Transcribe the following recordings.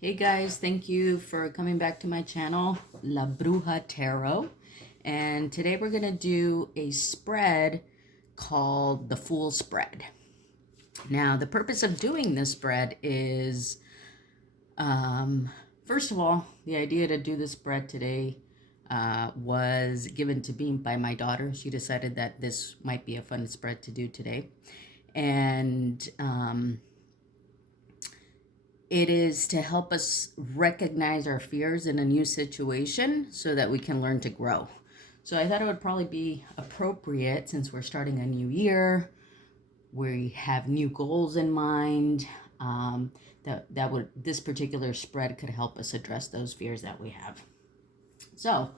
Hey guys, thank you for coming back to my channel, La Bruja Tarot. And today we're going to do a spread called the Fool Spread. Now, the purpose of doing this spread is, first of all, the idea to do this spread today was given to me by my daughter. She decided that this might be a fun spread to do today. And it is to help us recognize our fears in a new situation so that we can learn to grow. So I thought it would probably be appropriate, since we're starting a new year, we have new goals in mind, this particular spread could help us address those fears that we have. So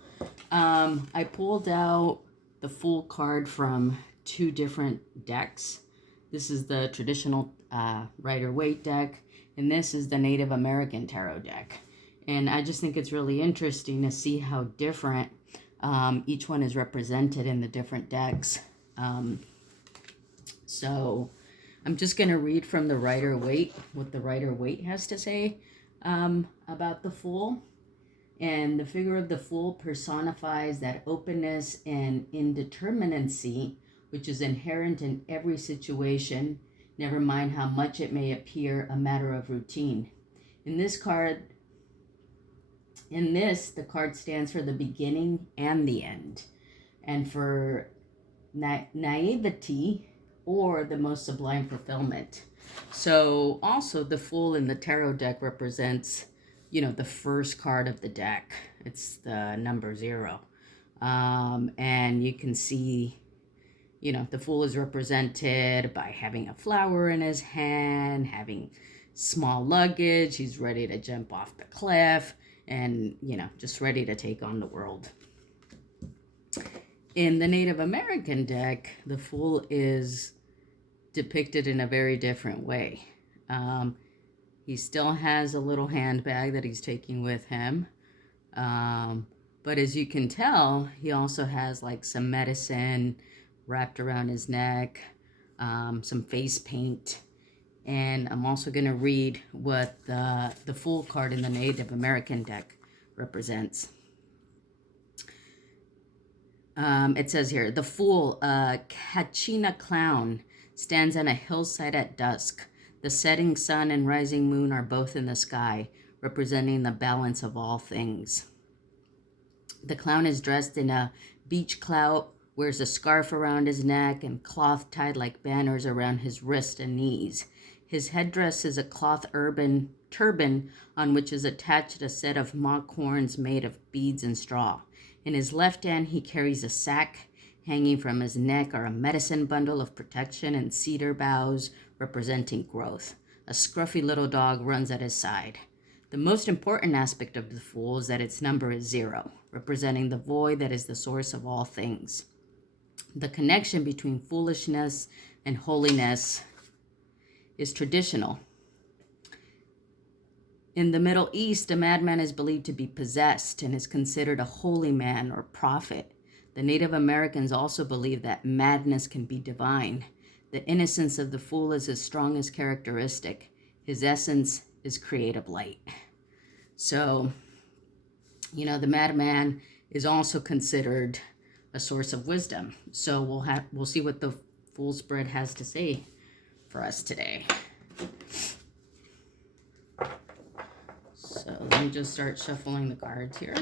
I pulled out the Fool card from two different decks. This is the traditional Rider-Waite deck, and this is the Native American Tarot deck. And I just think it's really interesting to see how different each one is represented in the different decks. So I'm just going to read from the Rider-Waite, what the Rider-Waite has to say about the Fool. And the figure of the Fool personifies that openness and indeterminacy which is inherent in every situation, never mind how much it may appear a matter of routine. The card stands for the beginning and the end, and for naivety or the most sublime fulfillment. So also the Fool in the tarot deck represents, the first card of the deck. It's the number 0. And you can see, the Fool is represented by having a flower in his hand, having small luggage. He's ready to jump off the cliff and, just ready to take on the world. In the Native American deck, the Fool is depicted in a very different way. He still has a little handbag that he's taking with him. But as you can tell, he also has like some medicine wrapped around his neck, some face paint. And I'm also going to read what the Fool card in the Native American deck represents. It says here, the Fool, a Kachina clown, stands on a hillside at dusk. The setting sun and rising moon are both in the sky, representing the balance of all things. The clown is dressed in a beach clout, wears a scarf around his neck and cloth tied like banners around his wrist and knees. His headdress is a cloth turban on which is attached a set of mock horns made of beads and straw. In his left hand he carries a sack. Hanging from his neck are a medicine bundle of protection and cedar boughs representing growth. A scruffy little dog runs at his side. The most important aspect of the Fool is that its number is 0, representing the void that is the source of all things. The connection between foolishness and holiness is traditional. In the Middle East, a madman is believed to be possessed and is considered a holy man or prophet. The Native Americans also believe that madness can be divine. The innocence of the Fool is his strongest characteristic. His essence is creative light. So, the madman is also considered a source of wisdom. So we'll see what the Fool spread has to say for us today. So let me just start shuffling the cards here.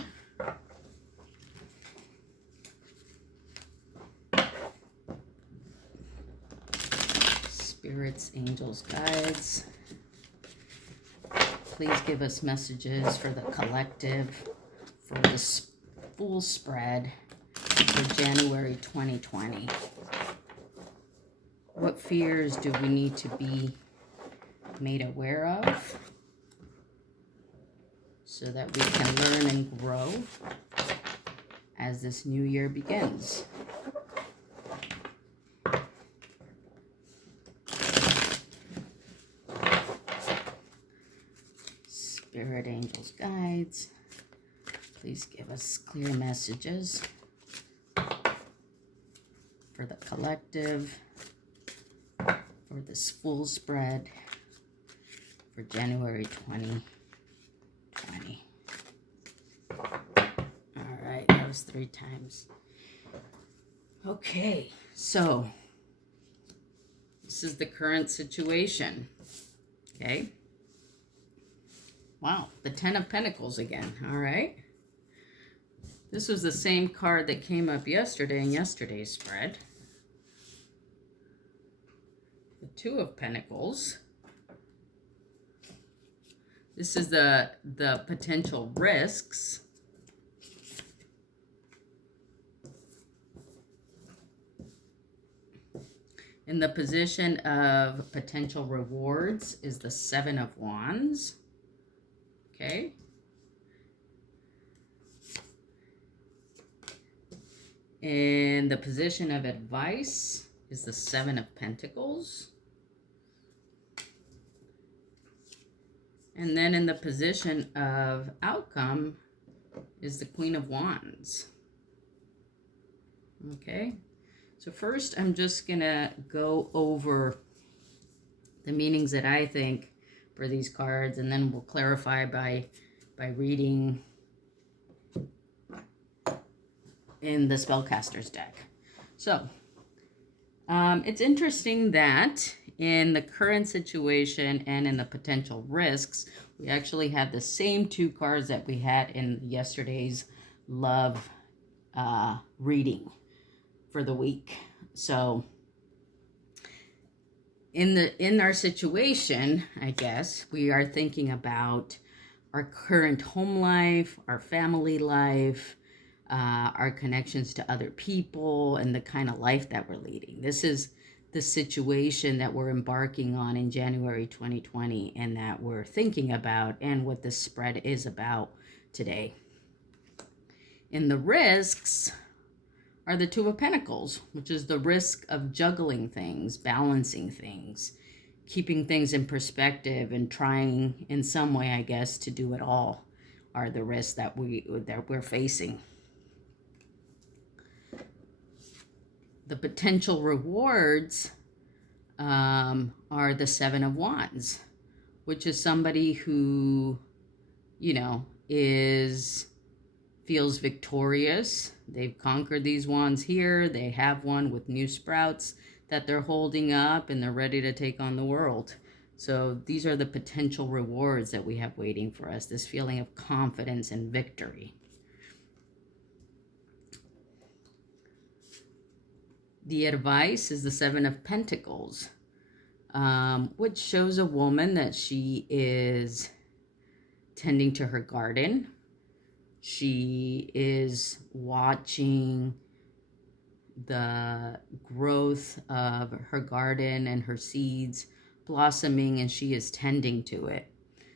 Spirits, angels, guides, please give us messages for the collective for this Fool spread for January 2020. What fears do we need to be made aware of so that we can learn and grow as this new year begins? Spirit, angels, guides, please give us clear messages for the collective, for this Fool spread for January 2020. 3 times. Okay, so this is the current situation. Okay. Wow, the 10 of Pentacles again. All right. This was the same card that came up yesterday in yesterday's spread. The 2 of Pentacles. This is the potential risks. In the position of potential rewards is the 7 of Wands. Okay. In the position of advice is the 7 of Pentacles. And then in the position of outcome is the Queen of Wands. Okay. So first, I'm just going to go over the meanings that I think for these cards, and then we'll clarify by reading in the Spellcasters deck. So, it's interesting that in the current situation and in the potential risks, we actually have the same 2 cards that we had in yesterday's love reading for the week. So in our situation, I guess, we are thinking about our current home life, our family life, our connections to other people, and the kind of life that we're leading. This is the situation that we're embarking on in January 2020 and that we're thinking about, and what this spread is about today. In the risks are the 2 of Pentacles, which is the risk of juggling things, balancing things, keeping things in perspective, and trying in some way, I guess, to do it all, are the risks that we're facing. The potential rewards are the 7 of Wands, which is somebody who, feels victorious. They've conquered these wands here. They have one with new sprouts that they're holding up, and they're ready to take on the world. So these are the potential rewards that we have waiting for us, this feeling of confidence and victory. The advice is the 7 of Pentacles, which shows a woman that she is tending to her garden. She is watching the growth of her garden and her seeds blossoming, and she is tending to it.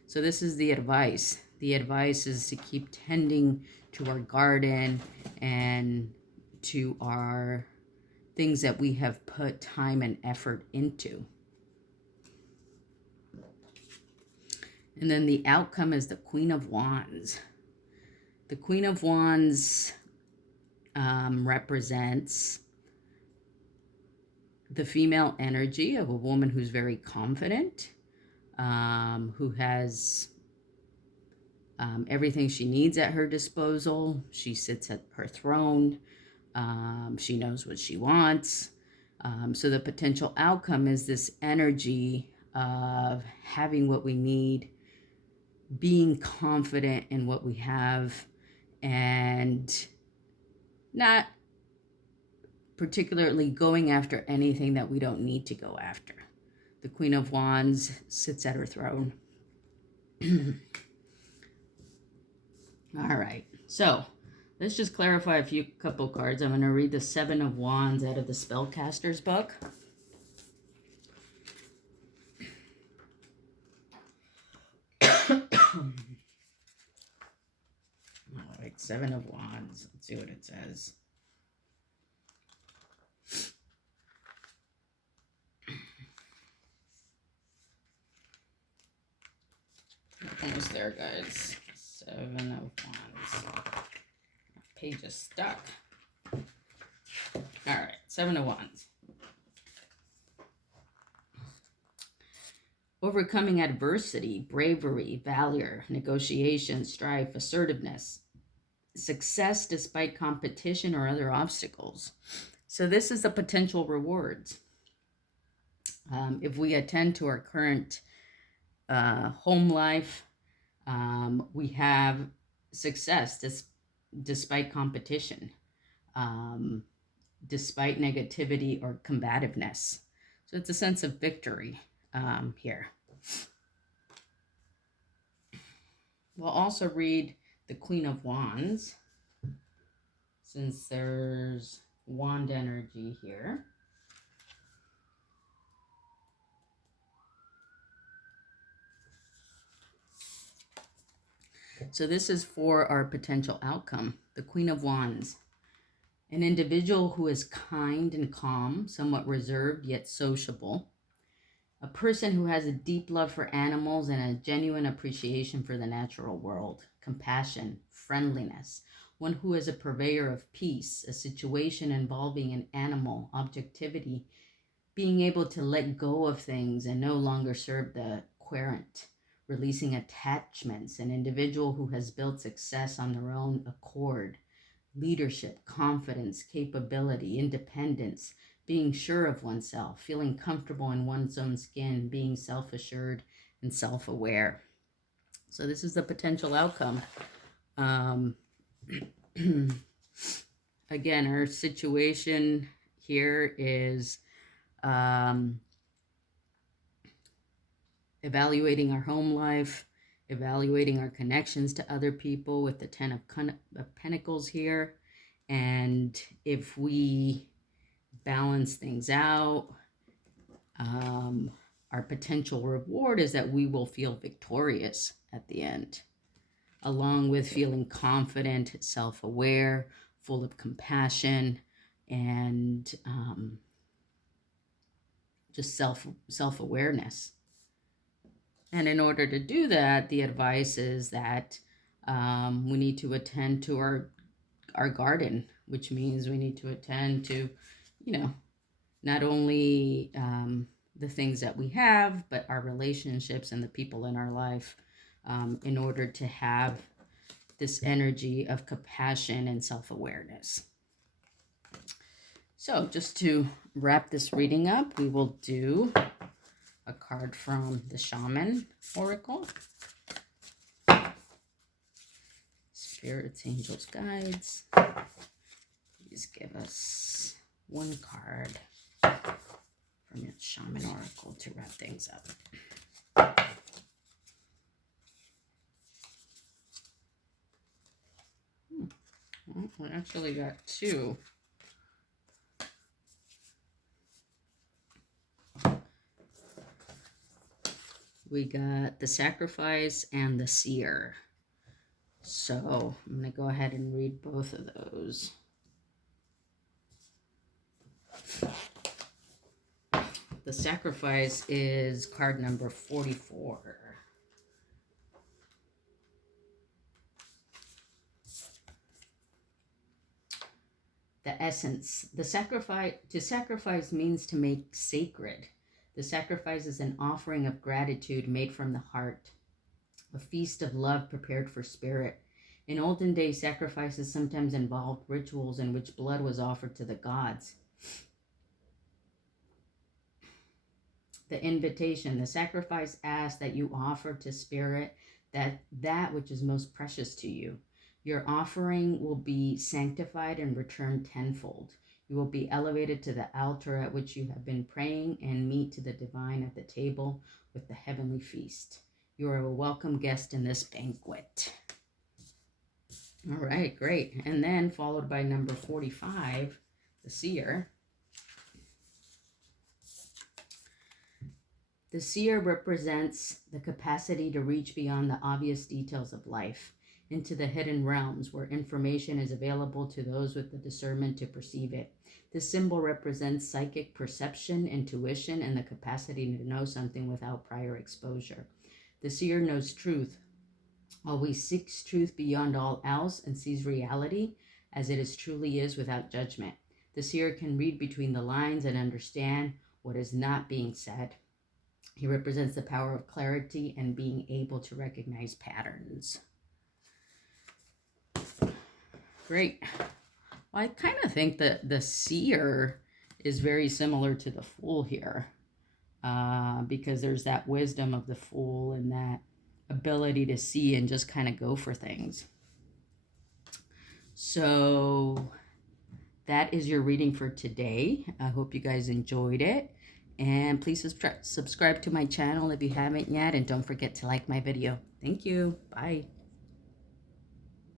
So this is the advice. The advice is to keep tending to our garden and to our things that we have put time and effort into. And then the outcome is the Queen of Wands. The Queen of Wands represents the female energy of a woman who's very confident, who has everything she needs at her disposal. She sits at her throne. She knows what she wants. So the potential outcome is this energy of having what we need, being confident in what we have, and not particularly going after anything that we don't need to go after. The Queen of Wands sits at her throne. All right, so let's just clarify a couple cards. I'm going to read the 7 of Wands out of the Spellcasters book. All right, 7 of Wands. Let's see what it says. Almost there, guys. 7 of Wands. Page is stuck. All right, 7 of Wands. Overcoming adversity, bravery, valor, negotiation, strife, assertiveness. success despite competition or other obstacles. So this is the potential rewards. If we attend to our current home life, we have success despite competition, despite negativity or combativeness. So it's a sense of victory here. We'll also read the Queen of Wands, since there's wand energy here. So this is for our potential outcome. The Queen of Wands. An individual who is kind and calm, somewhat reserved yet sociable. A person who has a deep love for animals and a genuine appreciation for the natural world. Compassion, friendliness. One who is a purveyor of peace, a situation involving an animal, objectivity, being able to let go of things and no longer serve the querent. Releasing attachments, an individual who has built success on their own accord. Leadership, confidence, capability, independence, being sure of oneself, feeling comfortable in one's own skin, being self-assured and self-aware. So this is the potential outcome. Again, our situation here is evaluating our home life, evaluating our connections to other people with the Ten of Pentacles here. And if we balance things out, our potential reward is that we will feel victorious at the end, along with feeling confident, self-aware, full of compassion, and just self-awareness. And in order to do that, the advice is that we need to attend to our garden, which means we need to attend to, not only the things that we have, but our relationships and the people in our life, in order to have this energy of compassion and self-awareness. So just to wrap this reading up, we will do a card from the Shaman Oracle. Spirits, angels, guides. Please give us one card from your Shaman Oracle to wrap things up. Well, we actually got two. We got the Sacrifice and the Seer. So I'm going to go ahead and read both of those. The Sacrifice is card number 44. The essence. To sacrifice means to make sacred. The sacrifice is an offering of gratitude made from the heart, a feast of love prepared for spirit. In olden days, sacrifices sometimes involved rituals in which blood was offered to the gods. The invitation. The sacrifice asks that you offer to spirit that which is most precious to you. Your offering will be sanctified and returned tenfold. You will be elevated to the altar at which you have been praying and meet to the divine at the table with the heavenly feast. You are a welcome guest in this banquet. All right, great. And then followed by number 45, the Seer. The Seer represents the capacity to reach beyond the obvious details of life into the hidden realms where information is available to those with the discernment to perceive it. This symbol represents psychic perception, intuition, and the capacity to know something without prior exposure. The Seer knows truth, always seeks truth beyond all else, and sees reality as it truly is without judgment. The Seer can read between the lines and understand what is not being said. He represents the power of clarity and being able to recognize patterns. great. Well, I kind of think that the seer is very similar to the fool here, because there's that wisdom of the fool and that ability to see and just kind of go for things. So that is your reading for today. I hope you guys enjoyed it. And please subscribe to my channel if you haven't yet. And don't forget to like my video. Thank you. Bye.